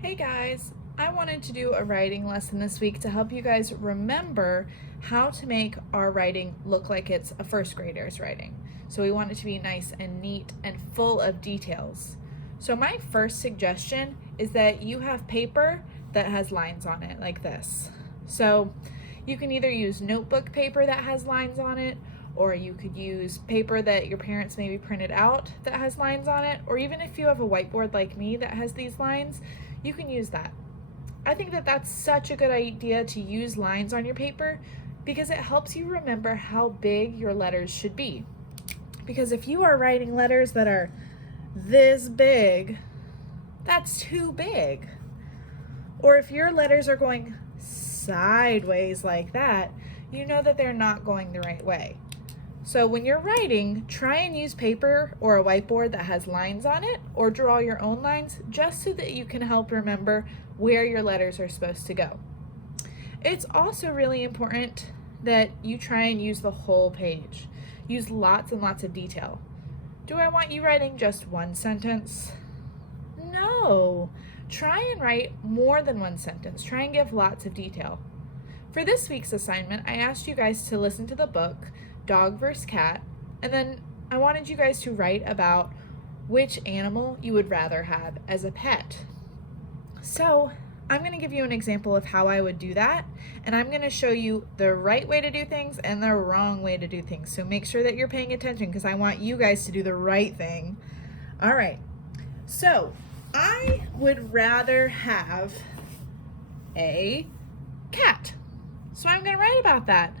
Hey guys, I wanted to do a writing lesson this week to help you guys remember how to make our writing look like it's a first grader's writing. So we want it to be nice and neat and full of details. So my first suggestion is that you have paper that has lines on it like this. So you can either use notebook paper that has lines on it, or you could use paper that your parents maybe printed out that has lines on it, or even if you have a whiteboard like me that has these lines, you can use that. I think that that's such a good idea to use lines on your paper because it helps you remember how big your letters should be. Because if you are writing letters that are this big, that's too big. Or if your letters are going sideways like that, you know that they're not going the right way. So when you're writing, try and use paper or a whiteboard that has lines on it, or draw your own lines just so that you can help remember where your letters are supposed to go. It's also really important that you try and use the whole page. Use lots and lots of detail. Do I want you writing just one sentence? No. Try and write more than one sentence. Try and give lots of detail. For this week's assignment, I asked you guys to listen to the book, Dog vs. Cat, and then I wanted you guys to write about which animal you would rather have as a pet. So I'm going to give you an example of how I would do that, and I'm going to show you the right way to do things and the wrong way to do things. So make sure that you're paying attention because I want you guys to do the right thing. All right, so I would rather have a cat. So I'm going to write about that.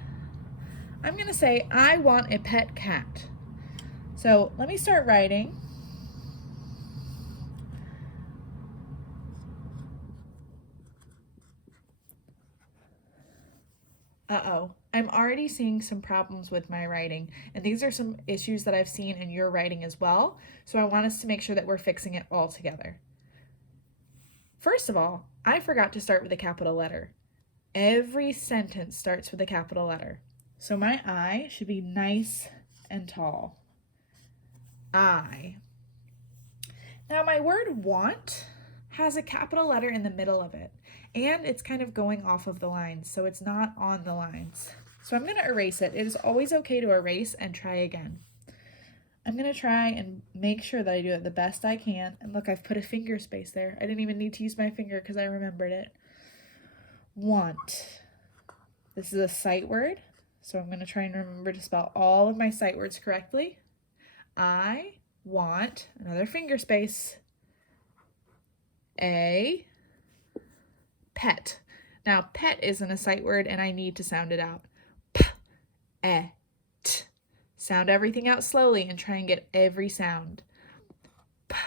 I'm going to say, I want a pet cat. So let me start writing. Uh-oh, I'm already seeing some problems with my writing, and these are some issues that I've seen in your writing as well, so I want us to make sure that we're fixing it all together. First of all, I forgot to start with a capital letter. Every sentence starts with a capital letter. So my I should be nice and tall. I. Now my word want has a capital letter in the middle of it, and it's kind of going off of the lines, so it's not on the lines. So I'm going to erase it. It is always okay to erase and try again. I'm going to try and make sure that I do it the best I can. And look, I've put a finger space there. I didn't even need to use my finger because I remembered it. Want. This is a sight word, so I'm going to try and remember to spell all of my sight words correctly. I want, another finger space, a pet. Now, pet isn't a sight word, and I need to sound it out. P-e-t. Sound everything out slowly and try and get every sound. P-e-t.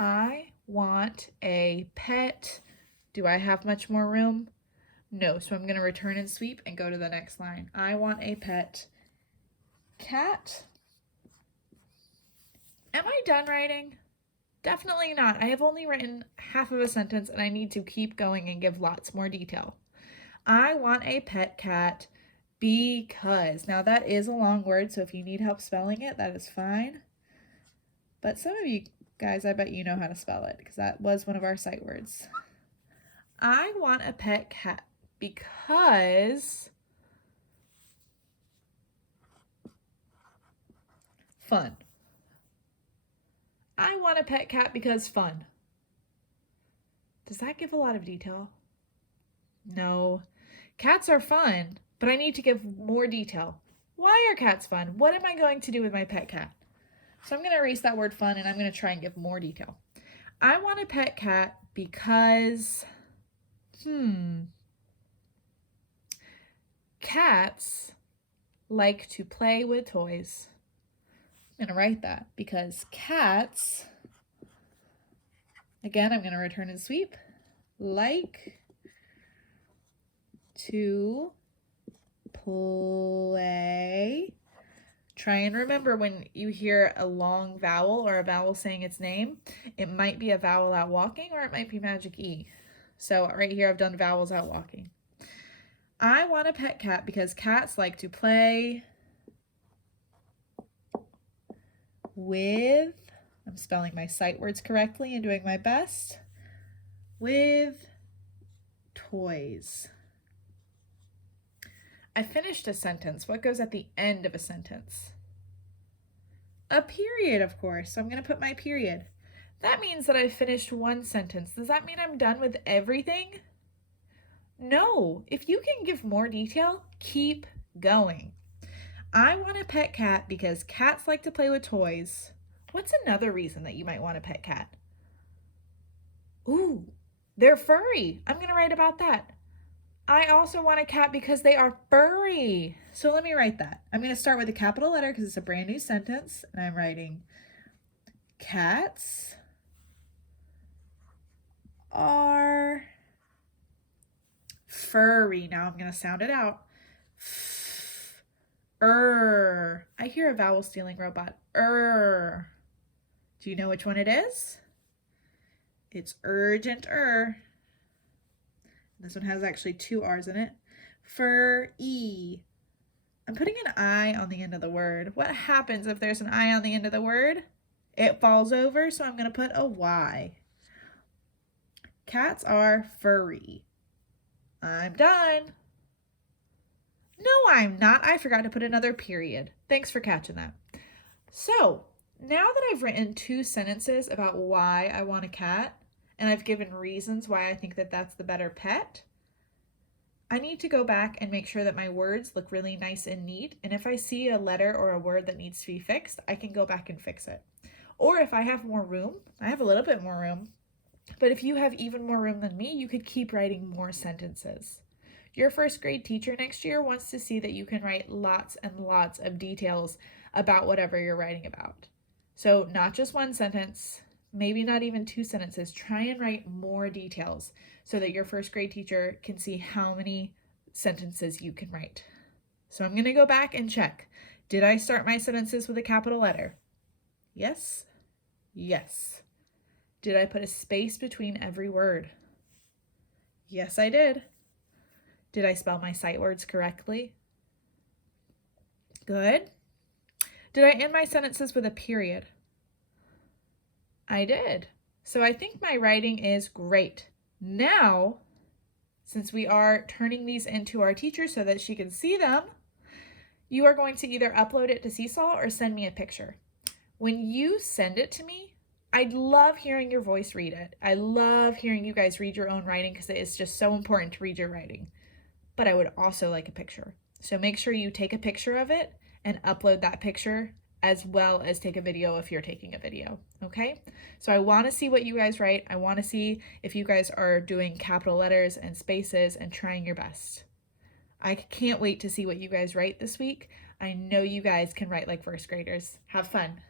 I want a pet. Do I have much more room? No, so I'm going to return and sweep and go to the next line. I want a pet cat. Am I done writing? Definitely not. I have only written half of a sentence and I need to keep going and give lots more detail. I want a pet cat because. Now that is a long word, so if you need help spelling it, that is fine. But some of you guys, I bet you know how to spell it because that was one of our sight words. I want a pet cat because fun. I want a pet cat because fun. Does that give a lot of detail? No. Cats are fun, but I need to give more detail. Why are cats fun? What am I going to do with my pet cat? So I'm going to erase that word fun and I'm going to try and give more detail. I want a pet cat because, cats like to play with toys. I'm going to write that because cats, again, I'm going to return and sweep, like to play. Try and remember when you hear a long vowel or a vowel saying its name, it might be a vowel out walking or it might be magic E. So right here I've done vowels out walking. I want a pet cat because cats like to play with, I'm spelling my sight words correctly and doing my best, with toys. I finished a sentence. What goes at the end of a sentence? A period, of course. So I'm going to put my period. That means that I finished one sentence. Does that mean I'm done with everything? No. If you can give more detail, keep going. I want a pet cat because cats like to play with toys. What's another reason that you might want a pet cat? Ooh, they're furry. I'm going to write about that. I also want a cat because they are furry. So let me write that. I'm going to start with a capital letter because it's a brand new sentence. And I'm writing cats are furry. Now I'm going to sound it out. I hear a vowel stealing robot. Do you know which one it is? It's urgent. This one has actually 2 R's in it. Fur-y. I'm putting an I on the end of the word. What happens if there's an I on the end of the word? It falls over, so I'm going to put a Y. Cats are furry. I'm done. No, I'm not. I forgot to put another period. Thanks for catching that. So, now that I've written 2 sentences about why I want a cat, and I've given reasons why I think that that's the better pet, I need to go back and make sure that my words look really nice and neat. And if I see a letter or a word that needs to be fixed, I can go back and fix it. Or if I have more room, I have a little bit more room, but if you have even more room than me, you could keep writing more sentences. Your first grade teacher next year wants to see that you can write lots and lots of details about whatever you're writing about. So not just one sentence, maybe not even 2 sentences. Try and write more details so that your first grade teacher can see how many sentences you can write. So I'm going to go back and check. Did I start my sentences with a capital letter? Yes. Yes. Did I put a space between every word? Yes, I did. Did I spell my sight words correctly? Good. Did I end my sentences with a period? I did. So I think my writing is great. Now, since we are turning these into our teacher so that she can see them, you are going to either upload it to Seesaw or send me a picture. When you send it to me, I'd love hearing your voice read it. I love hearing you guys read your own writing because it's just so important to read your writing. But I would also like a picture. So make sure you take a picture of it and upload that picture as well as take a video if you're taking a video, okay? So I want to see what you guys write. I want to see if you guys are doing capital letters and spaces and trying your best. I can't wait to see what you guys write this week. I know you guys can write like first graders. Have fun.